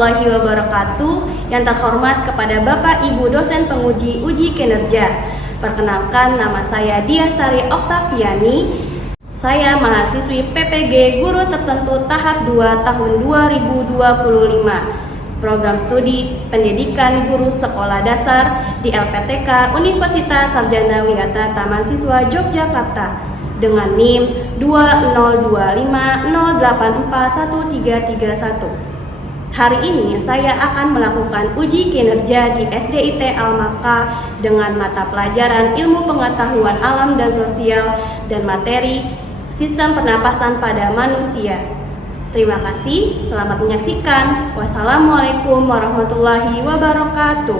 warahmatullahi wabarakatuh. Yang terhormat kepada Bapak Ibu dosen penguji uji kinerja. Perkenalkan, nama saya Diasari Oktaviani. Saya mahasiswi PPG Guru Tertentu tahap 2 tahun 2025. Program Studi Pendidikan Guru Sekolah Dasar di LPTK Universitas Sarjana Wiyata Taman Siswa Yogyakarta dengan NIM 2025084131. Hari ini saya akan melakukan uji kinerja di SDIT Al-Maka dengan mata pelajaran Ilmu Pengetahuan Alam dan Sosial dan materi Sistem Pernapasan pada Manusia. Terima kasih, selamat menyaksikan. Wassalamualaikum warahmatullahi wabarakatuh.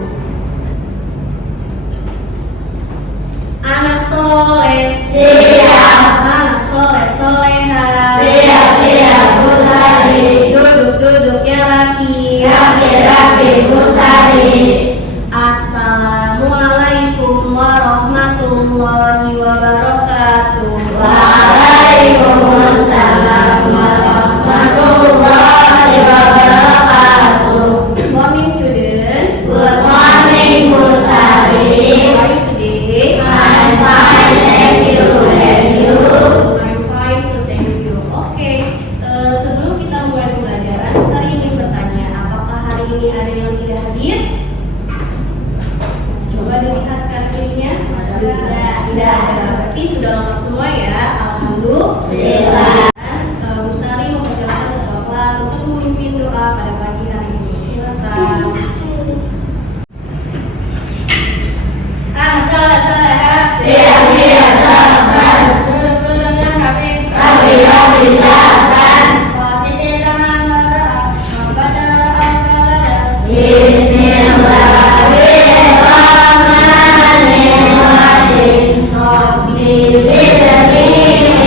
Anak soleh siap, anak soleh soleha siap siap Busari, duduk duduknya rapi rapi rapi Busari. Assalamualaikum warahmatullahi wabarakatuh. Waalaikumsalam warahmatullahi wabarakatuh. Good morning, students. Good morning, Busari. How are you today? I'm fine, thank you. And you? I'm fine too, thank you. Okay, sebelum kita mulai pembelajaran, Busari ingin bertanya, apakah hari ini ada yang tidak hadir? Coba dilihat kartunya. Tidak ada. Berarti sudah lengkap semua ya. Alhamdulillah. Busari mempersilakan ketua kelas untuk memimpin doa pada pagi hari ini. Silakan. Anak soleh-soleha siap siap sabar. Duduk-duduknya rapi rapi rapi sabar. Posisi tangan berdoa membaca doa kepada Bismillahirrahmanirrahim. Rabbi zidni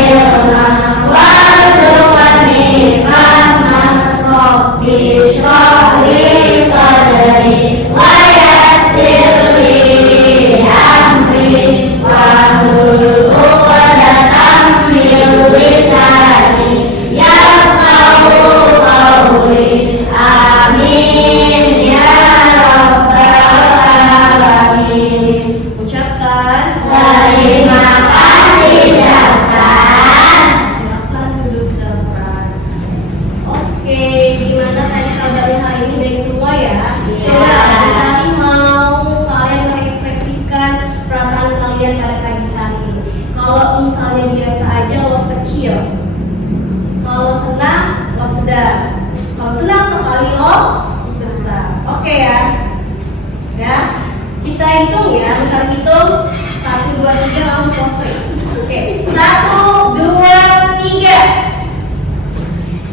ilman warzuqni fahman. Rabbi shrah li sadri wa yassir li amri wahlul 'uqdatam min lisani yafqahu qawli. Amin ya rabbal alamin. Ucapkan terima kasih Jafran. Silakan duduk Jafran. Oke, gimana tadi kabarnya hari ini, baik semua ya? Coba Busari mau kalian mengekspresikan perasaan kalian pada pagi hari ini. Kalau misalnya biasa aja love kecil, kalau senang love sedang, kalau senang sekali love besar. Oke ya? Ya, kita hitung ya. Busari hitung 1, 2, 3 langsung pose. Oke, 1, 2, 3.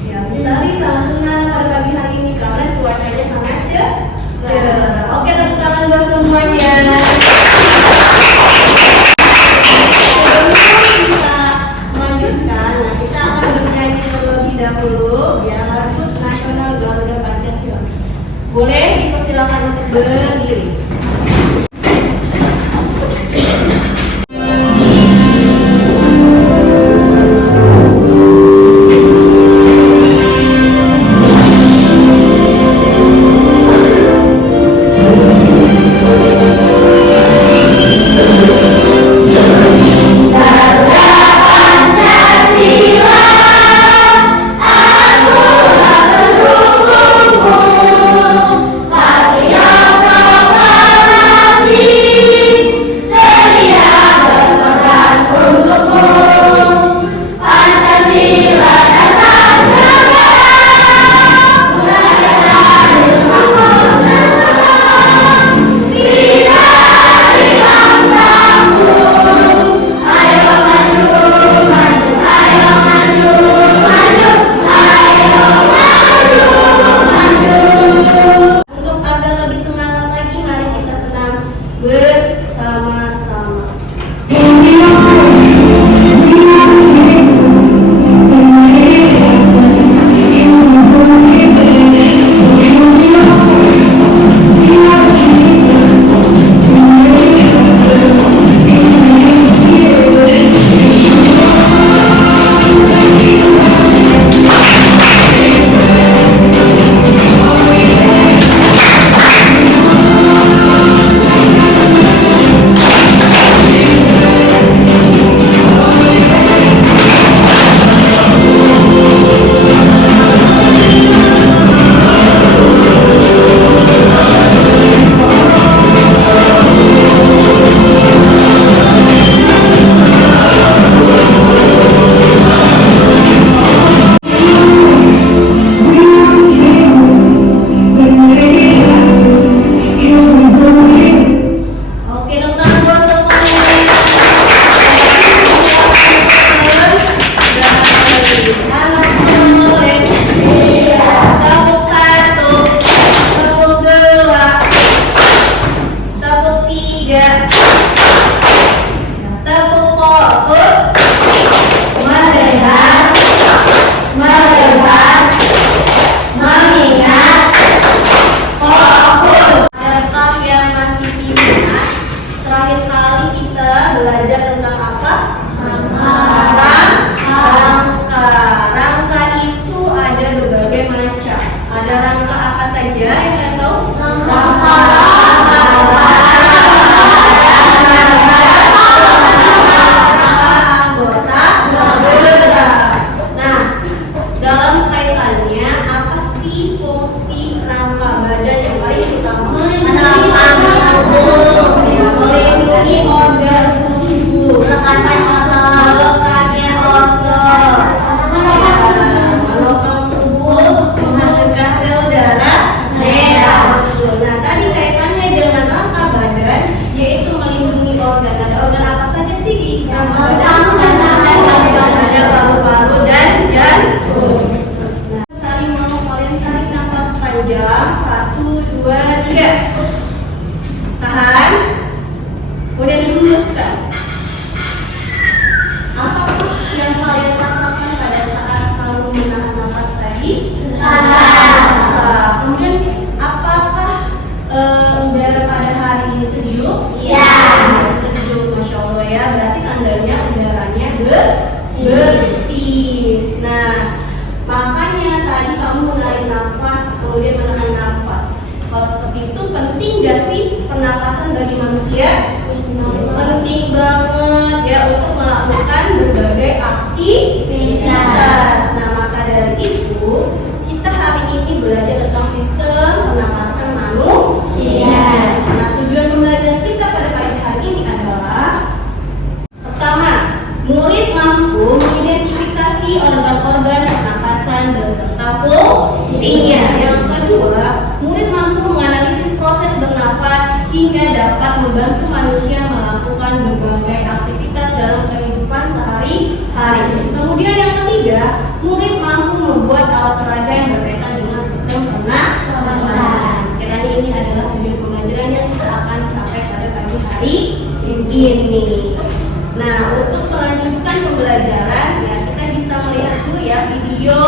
Ya, Busari sangat senang pada pagi hari ini karena cuacanya sangat cerah. Oke, tepuk tangan buat semuanya. Sebelum kita melanjutkan, nah kita akan bernyanyi terlebih dahulu ya, lagu nasional Garuda Pancasila. Boleh dipersilakan untuk berdiri. tandanya udaranya bersih. Nah, makanya tadi kamu menarik nafas, kemudian menahan nafas. Kalau seperti itu penting gak sih pernapasan bagi manusia? Penting banget ya untuk melakukan berbagai aktivitas. Nah, maka dari itu kita hari ini belajar tentang sistem pernapasan manusia. Nah, tujuan pembelajaran kita pada pagi hari ini adalah pertama, murid mampu mengidentifikasi organ-organ pernapasan beserta fungsinya. Yang kedua, murid mampu menganalisis proses bernafas hingga dapat membantu manusia melakukan berbagai aktivitas dalam kehidupan sehari-hari. Kemudian yang ketiga, murid mampu membuat alat peraga yang berkaitan dengan sistem pernapasan. Sekiranya ini adalah tujuan pembelajaran yang kita akan capai pada pagi hari ini. Nah, untuk melanjutkan pembelajaran, ya kita bisa melihat dulu ya video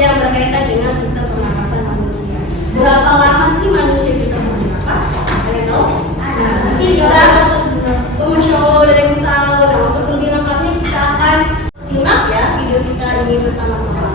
yang berkaitan dengan sistem pernapasan manusia. Berapa lama sih manusia bisa bernapas? Ada tahu? Nah, nanti kita, Masya Allah udah ada yang tahu. Nah, untuk lebih lengkapnya kita akan simak ya video kita ini bersama-sama.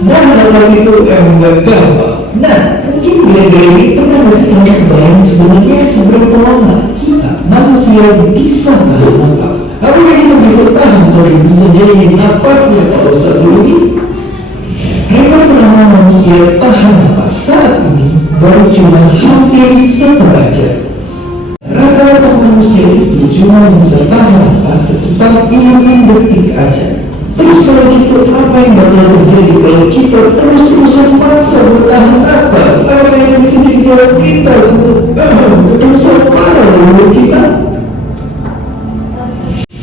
Nafas itu emang gak gampang. Nah, mungkin bila ini pernah gak sih kamu kebayang sebenarnya seberapa lama kita manusia bisa tahan nafas? Apakah kita bisa tahan bisa jadi nafasnya kalau satu ini? Rekor pertama manusia tahan nafas saat ini baru cuma hampir setengah jam. Rata-rata manusia itu cuma bisa tahan nafas sekitar 6 detik aja. Terus kalau gitu apa yang bakal terjadi kalau kita terus-terusan paksa bertahan nafas? Apa yang bisa dijawab kita keterusan parah menurut kita?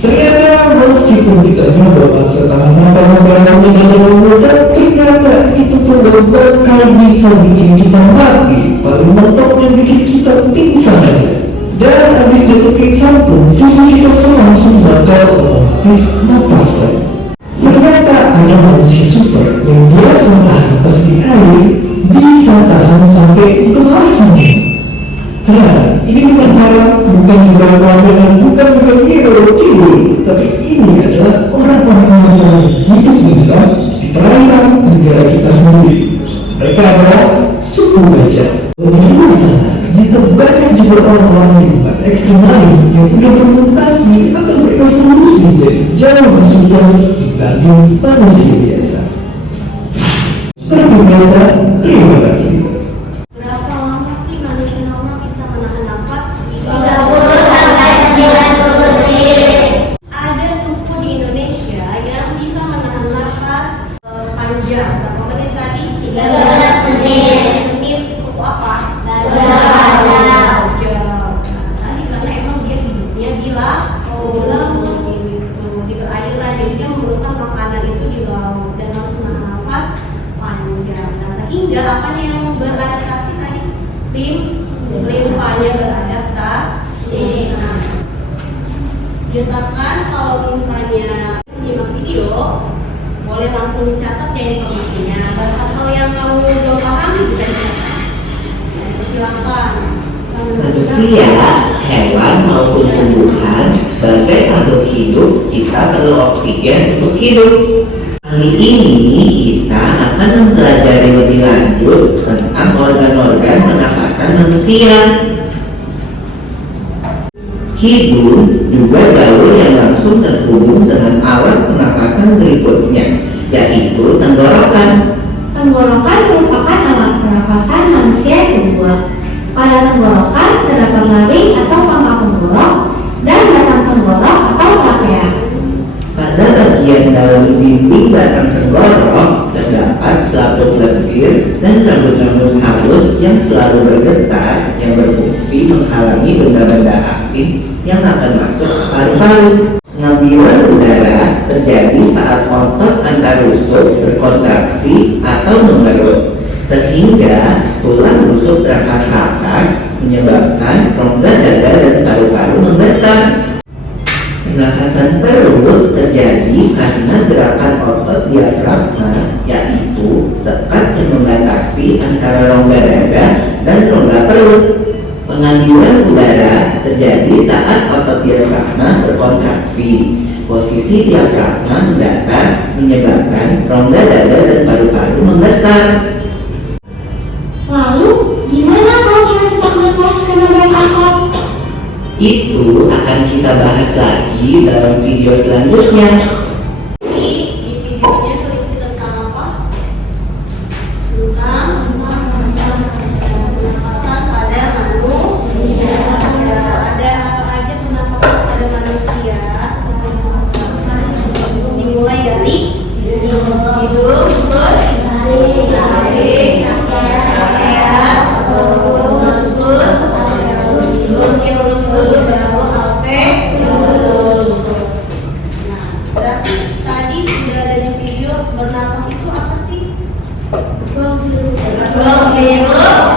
Ternyata meskipun kita nyoba paksa tahan nafas sampai rasanya dalam mudah, ternyata itu tuh gak bakal bisa bikin kita mati. Paling mentoknya bikin kita pingsan aja. Dan habis jatuh pingsan pun tubuh kita pun langsung bakal otomatis napas lagi. Ternyata ada manusia super yang biasa tahan nafas di air bisa tahan sampai belasan. Ternyata ini bukan harap, bukan juga dan bukan hero tidur, tapi ini adalah orang-orang yang hidup di dalam di perairan negara kita sendiri. Mereka adalah suku gajah. Di luar sana ternyata banyak juga orang-orang di tempat ekstrem lain yang sudah bermutasi atau berevolusi jadi jauh lebih super dibanding manusia biasa. Seperti biasa, terima kasih. Berapa lama sih manusia normal bisa menahan nafas? 30 sampai 90 menit. Ada suku di Indonesia yang bisa menahan nafas panjang. Berapa menit tadi? 13 menit. Menit suku apa? Bajau. Tadi karena emang dia hidupnya di laut gitu, di perairan, jadi dia memerlukan makanan itu di laut dan harus menahan nafas panjang. Nah, sehingga apanya yang beradaptasi tadi? Limfanya beradaptasi. Nah, biasakan kalau misalnya menyimak video, boleh langsung dicatat ya informasinya. Hal yang kamu belum paham bisa dicatat. Silakan. Manusia, hewan maupun tumbuhan sebagai makhluk hidup kita perlu oksigen untuk hidup. Kali ini kita akan mempelajari lebih lanjut tentang organ-organ pernafasan manusia. Hidung juga jalur yang langsung terhubung dengan alat pernafasan berikutnya, yaitu tenggorokan. Tenggorokan merupakan alat pernapasan manusia kedua. Pada tenggorokan terdapat laring atau pangkal tenggorok dan batang tenggorok atau trakea. Pada bagian dalam dinding batang tenggorok terdapat selaput lendir dan rambut-rambut halus yang selalu bergetar yang berfungsi menghalangi benda-benda asing yang akan masuk ke paru-paru. Pengambilan udara terjadi saat otot antarusuk berkontraksi atau mengerut, sehingga tulang rusuk terangkat ke atas menyebabkan rongga dada dan paru-paru membesar. Pernapasan perut terjadi karena gerakan otot diafragma, yaitu sekat yang membatasi antara rongga dada dan rongga perut. Pengambilan udara terjadi saat otot diafragma berkontraksi. Posisi diafragma mendatar menyebabkan rongga dada dan paru-paru membesar. Lalu, gimana kalau kita sesak napas karena banyak asap? Itu akan kita bahas lagi dalam video selanjutnya. Di videonya berisi tentang apa? Tentang pernapasan pada manusia. Ada apa aja pernapasan pada manusia? Dimulai dari hidung, terus tarik, lurus dulu, baru sampai lurus. Nah, berarti tadi sudah ada di video bernapas itu apa sih? Menghirup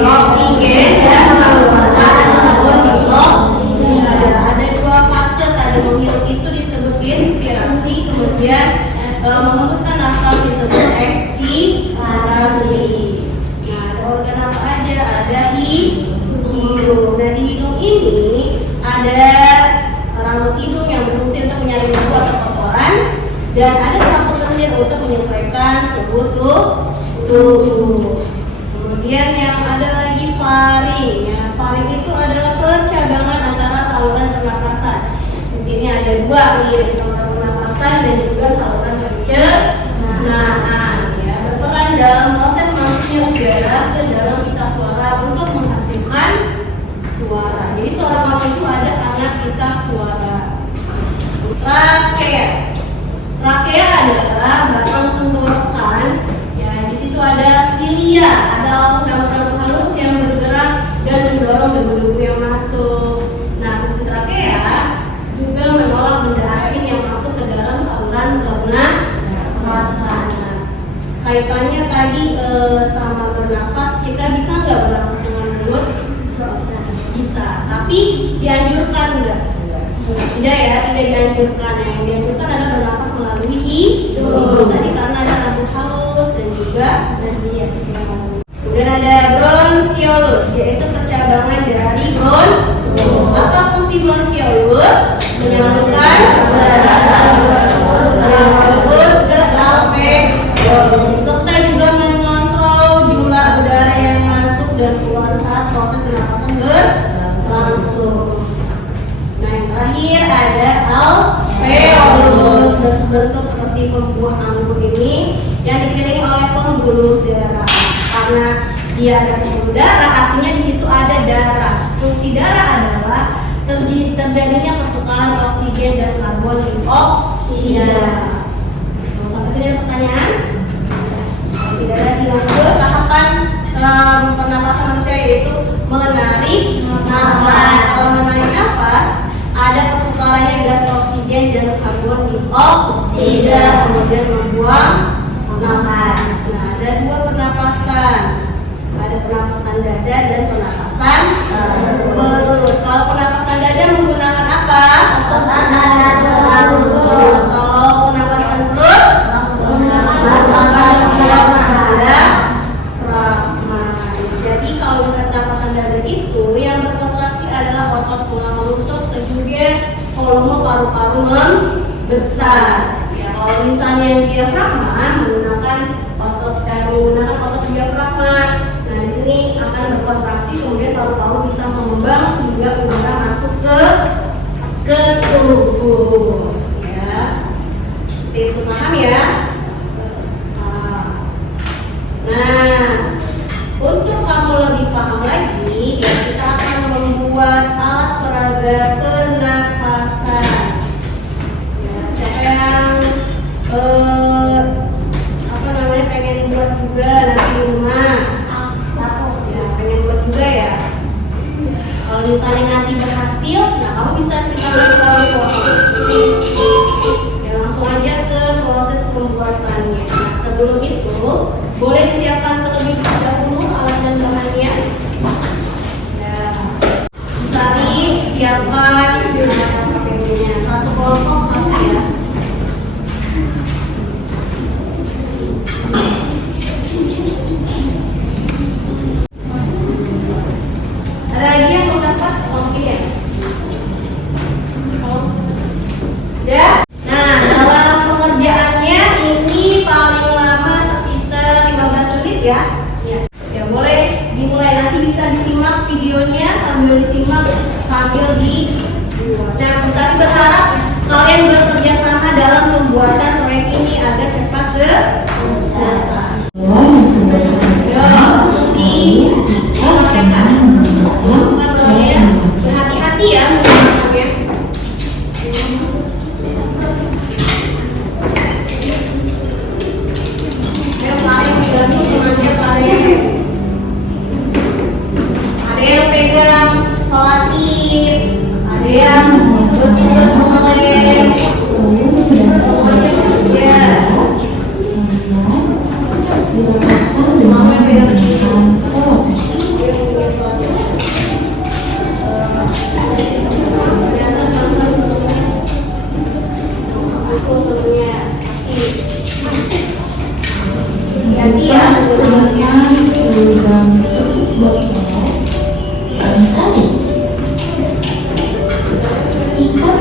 oksigen dan mengeluarkan karbon dioksida. Ada dua fase tadi menghirup itu disebut inspirasi, kemudian menghembuskan nafas disebut ekspirasi. Nah, ada organ apa aja? Ada hidung. Nah, di hidung ini ada rambut hidung yang berfungsi untuk menyaring debu atau kotoran, dan ada sampul lendir untuk menyesuaikan suhu tubuh. Kemudian yang ada lagi faring. Ya, faring itu adalah percabangan antara saluran pernapasan. Di sini ada dua nih, saluran pernapasan dan juga saluran pencernaan. Ya, berperan dalam proses masuknya udara ke dalam pita suara untuk menghasilkan suara. Jadi suara kamu itu ada karena pita suara. Trakea. Trakea adalah batang tenggorokan. Ya, di situ ada silia, ada rambut-rambut halus yang bergerak dan mendorong debu-debu yang masuk. Nah, fungsi trakea juga menolak benda asing yang masuk ke dalam saluran pernapasan. Kaitannya tadi sama bernafas, kita bisa nggak bernafas dengan mulut? Bisa, tapi dianjurkan enggak? Tidak ya, tidak dianjurkan. Yang dianjurkan adalah bernafas melalui hidung tadi karena ada rambut halus dan juga kemudian ada bronkiolus, yaitu percabangan dari bronkus. Apa fungsi bronkiolus? Menyalurkan bronkus ke alveolus, serta juga mengontrol jumlah udara yang masuk dan keluar saat proses pernapasan berlangsung. Nah, yang terakhir ada alveolus, berbentuk seperti pembuah anggur ini yang dikelilingi oleh pembuluh darah. Karena dia ada pembuluh darah, artinya di situ ada darah. Fungsi darah adalah terjadinya pertukaran oksigen dan karbon dioksida. Sampai sini ada pertanyaan? Tidak ada, dilanjut tahapan pernapasan manusia, yaitu menarik nafas. Kalau menarik nafas, ada pertukarannya gas oksigen dan karbon dioksida, kemudian membuang nafas. Nah, ada dua pernapasan, ada pernapasan dada dan pernapasan perut. Kalau pernapasan dada menggunakan apa? Kalau pernapasan perut jadi kalau misalnya pernapasan dada itu yang berkontraksi adalah otot tulang rusuk sehingga volume paru-paru membesar. Ya, kalau misalnya yang diafragma menggunakan otot diafragma. Nah, di sini akan berkontraksi, kemudian paru-paru bisa mengembang sehingga udara masuk ke tubuh. Ya, itu paham ya? Nah, untuk kamu lebih paham lagi, ya, kita akan membuat alat peraga pernapasan. Ya, siapa yang pengen buat juga nanti di rumah? Ya, pengen buat juga ya. Kalau misalnya nanti berhasil, nah kamu bisa cerita ke orang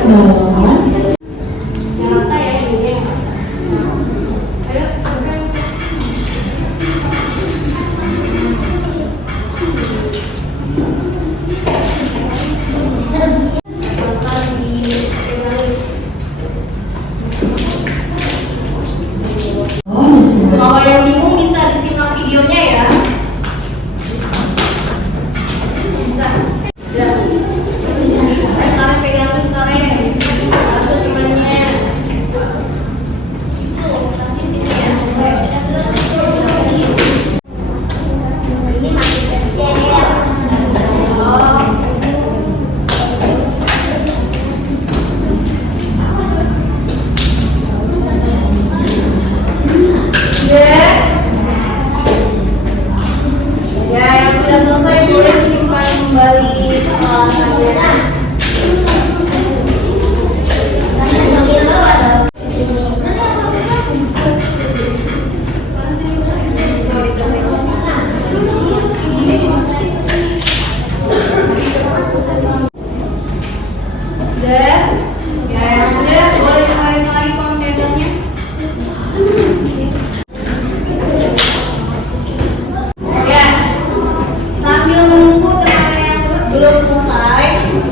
balon. Yang mata ya ini. Ayo, silakan. Mata di kalau yang bingung bisa disimak videonya ya. Bisa. Ya. Sekarang pegangin karet. Terus temannya. Itu pasti sini ya. Ini masih kecil. Ya, yang sudah selesai boleh simpan kembali peralatannya. Sudah? Ya, yang sudah boleh kembali kontennya. Ya, sambil menunggu teman yang belum selesai,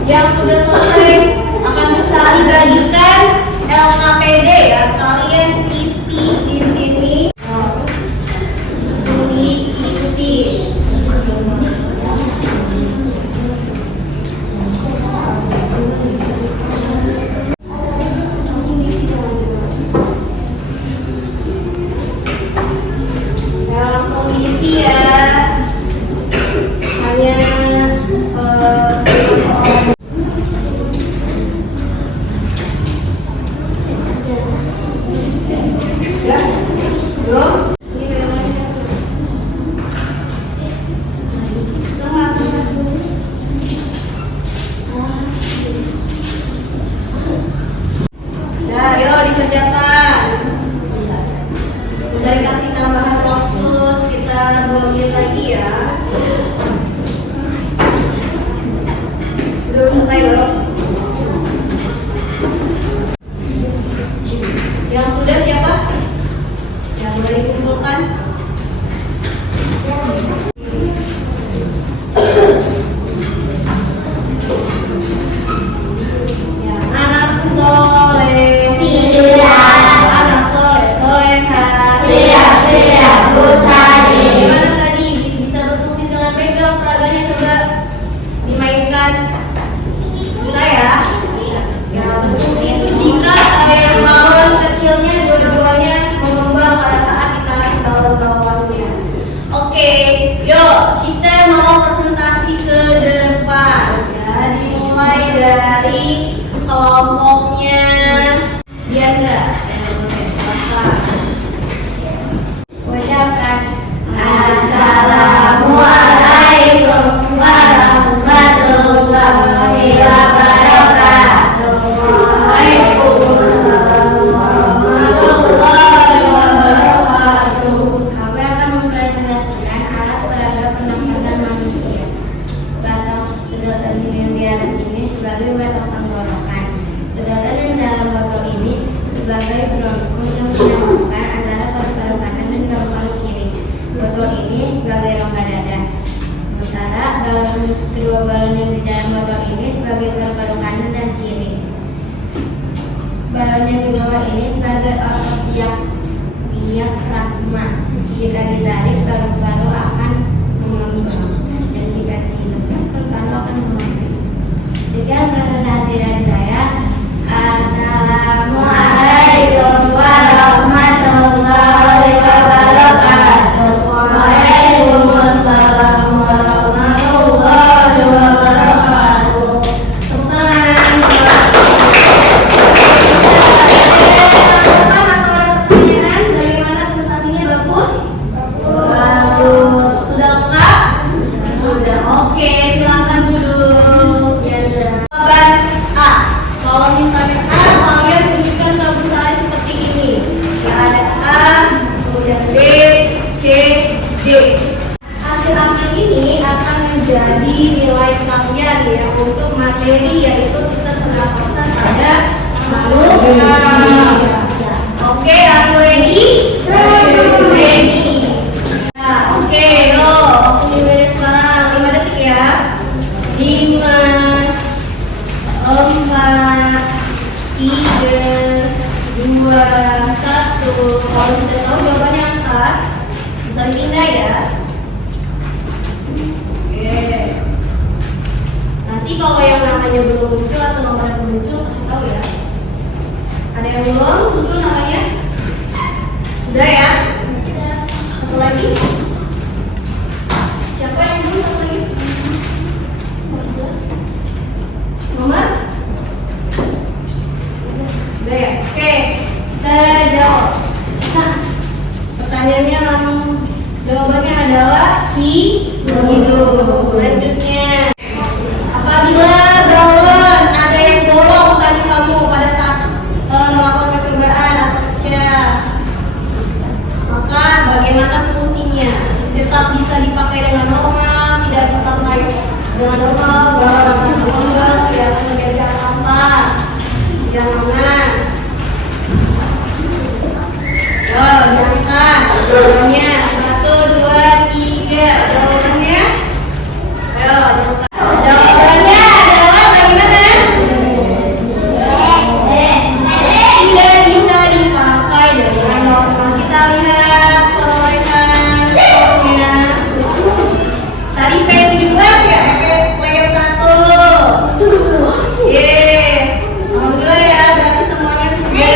yang sudah selesai akan bisa dibagikan LKPD ya. Kalian isi di sini, langsung diisi. Ya, langsung diisi ya. Hanya ya, belum. Ini beresnya. Ya, ayo dikerjakan. Bisa dikasih tambahan waktu sekitar 2 menit lagi ya. Belum selesai belum? Yang sudah siapa? Ya, boleh dikumpulkan. Ya, anak soleh. Anak soleh soleha. Gimana tadi? Bisa berfungsi dengan pegang peraganya, coba dimainkan. Bisa ya? Ya, berfungsi jika yang balon kecilnya dua-duanya mengembang pada saat ditarik balon-balonnya. Oke, yuk kita mau presentasi ke depan. Ya, dimulai dari kelompoknya Diandra. Silakan. Ucapkan Assalamualaikum warahmatullahi wabarakatuh. Waalaikumsalam warahmatullahi wabarakatuh. Kami akan mempresentasikan alat peraga pernafasan manusia. Batang sedotan yang di atas ini sebagai batang tenggorokan. Sedotan yang dalam botol ini sebagai bronkus yang menyambungkan antara paru-paru kanan dan paru-paru kiri. Botol ini sebagai rongga dada. Sementara kedua balon yang di dalam botol ini sebagai paru-paru kanan dan kiri. Balon yang di bawah ini sebagai otot diafragma. Jika ditarik, paru-paru akan mengembang, dan jika dilepas, paru-paru akan mengempis. Sekian presentasi dari saya. Assalamualaikum warahmatullahi wabarakatuh. Waalaikumsalam warahmatullahi wabarakatuh. Bagaimana presentasinya? Bagus? 3, 2, 1. Kalau sudah tahu jawabannya angkat, bisa dipindah ya. Oke. Nanti kalau yang namanya belum muncul atau nomornya belum muncul, kasih tahu ya. Ada yang belum muncul namanya? Sudah ya? Satu lagi? Siapa yang belum? Satu lagi? Nomor? Udah ya? Oke, kita jawab. Pertanyaannya jawabannya adalah hidung. Selanjutnya, apabila balon ada yang bolong tadi kamu pada saat melakukan percobaan atau pecah, maka bagaimana fungsinya? Tetap bisa dipakai dengan normal, tidak dipakai dengan normal, balon tidak akan menjadi ampas. Yang mana? Diangkat jawabannya 1, 2, 3. Jawabannya? Ayo, diangkat. Jawabannya adalah bagaimana? Tidak bisa dipakai dengan normal. Kita lihat perolehan skornya. Tadi P17 ya, player 1. Yes. Alhamdulillah ya, berarti semuanya sudah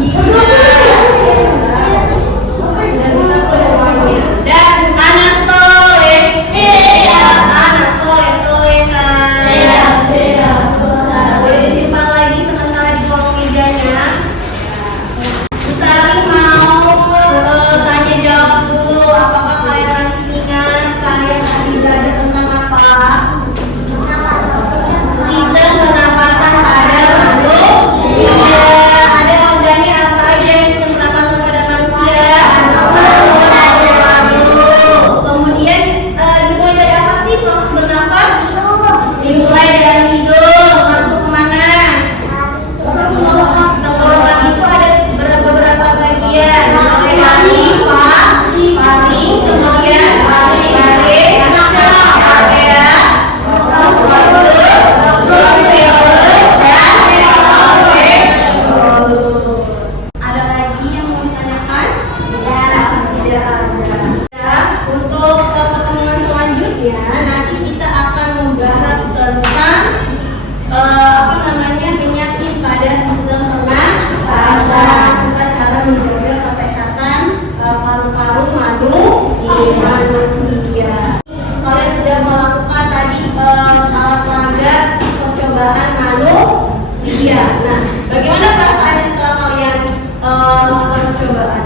bisa. Sudah bisa semuanya. Dan anak soleh. Anak soleha. Boleh disimpan lagi sementara di ruang mejanya. Bu Sari mau tanya jawab dulu. Apakah kalian masih ingat kalian tadi belajar tentang apa? Sistem pernapasan pada manusia. Ada organnya apa aja sistem pernapasan pada manusia? Kemudian dimulai dari apa sih proses bernapas? Dimulai dari hidung, masuk kemana? Tenggorokan itu ada beberapa bagian. Paling, kemudian ada lagi yang mau ditanyakan? Tidak ada. Ya, untuk pertemuan selanjutnya nanti kita akan membahas tentang penyakit pada sistem pernapasan serta cara menjaga kesehatan paru-paru manusia. Kalian sudah melakukan tadi olahraga percobaan manusia. Nah, bagaimana perasaannya setelah kalian melakukan percobaan?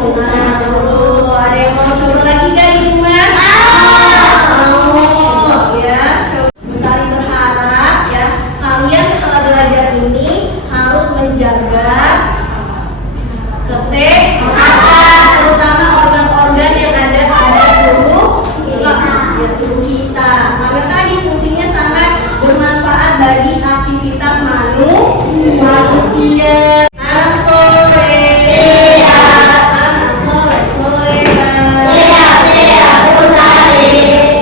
Seru. Ada yang mau coba lagi gak di rumah? Mau ya. Bu Sari berharap ya kalian setelah belajar ini harus menjaga kesehatan, terutama organ-organ yang ada pada tubuh kita. Karena tadi fungsinya sangat bermanfaat bagi aktivitas manusia. Anak soleh, anak soleh,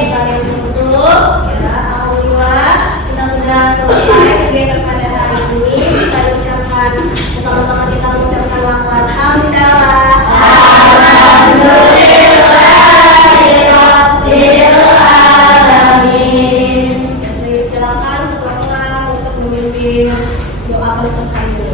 Kalian tutup ya. Alhamdulillah kita sudah selesai kegiatan pada hari ini. Bisa diucapkan bersama-sama, kita mengucapkan lafaz hamdalah. Silakan ketua kelas untuk memimpin doa berkah ini.